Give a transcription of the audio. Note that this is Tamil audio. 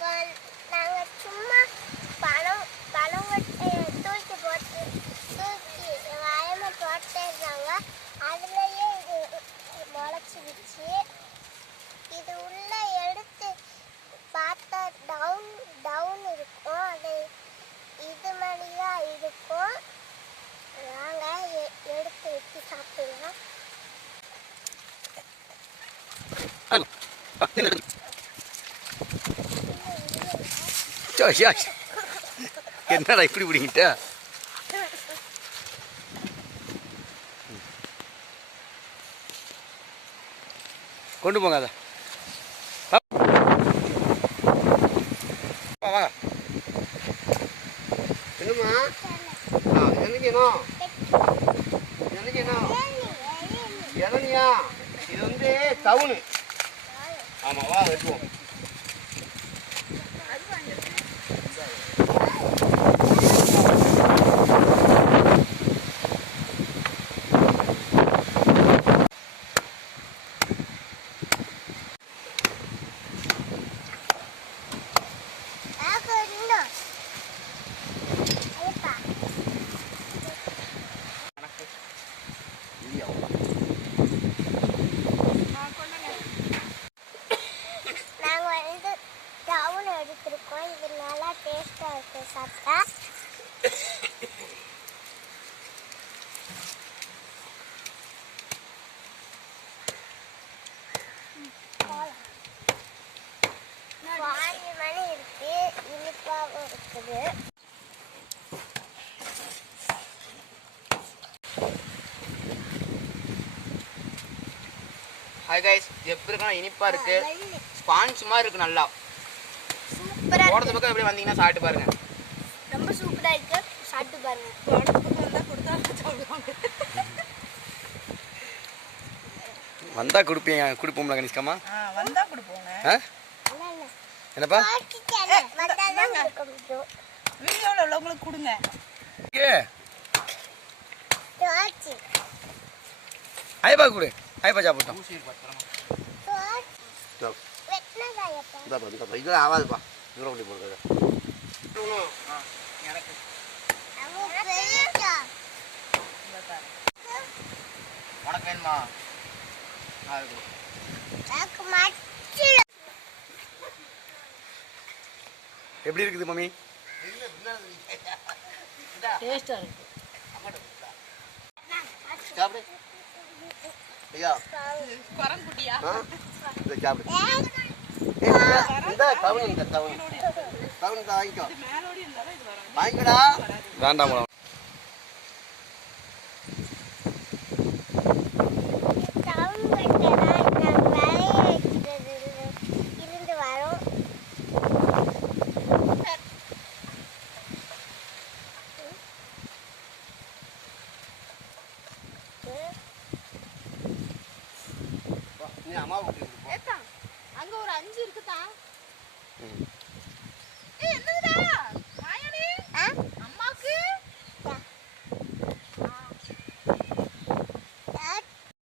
நாங்கள் சும்மா பழம் கொட்டையை தூக்கி வயமாக போட்டுருந்தாங்க. அதுலேயே இது முளைச்சிடுச்சு. இது உள்ள எடுத்து பார்த்தா டவுன் இருக்கும். அது இது மாதிரிதான் இருக்கும். நாங்கள் எடுத்து வச்சு சாப்பிடுவோம். என்னடா இப்படி பிடிங்கிட்ட? கொண்டு போங்க அதை. வாங்க. என்னம்மா? என்னக்கணும் இளநியா? இது வந்து டவுனு. ஆமாம், வா வெட்டுவோம். எடுத்துருக்கோம். இது நல்லா டேஸ்டாக இருக்குது சாப்பிட்டா. மணி இருக்கு, இனிப்பாகவும் இருக்குது. ஹாய் கைஸ், எப்படி இருக்கா? இனிப்பா இருக்கு, ஸ்பாஞ்ச் மாதிரி இருக்கு. நல்லா சூப்பரா போறது பக்கம் எப்படி வந்தீங்கன்னா சாப்பிட்டு பாருங்க. ரொம்ப சூப்பரா இருக்கு, சாப்பிட்டு பாருங்க. வந்தா குடுப்போம்ல கனிஷ்காமா? வந்தா கொடுப்போங்க. என்னப்பா வீடியோவில் உள்ளவங்களுக்கு கொடுங்க. ஐயப்பா கொடு, ஐயப்பா சாப்பிட்டோம். இது ஆகாதுப்பா, தூரம் கொண்டு போடுறது. உனக்கு வேணுமா? எப்படி இருக்குது மம்மி? டேஸ்டா இருக்கு. சாப்பிடு. ஐயா குரங்குட்டியா? சாப்பிடு. வாங்கிக்கடா. வேண்டாம் மேடம். இருந்து வரோம். அம்மா அங்க ஒரு 5 இருக்குதா?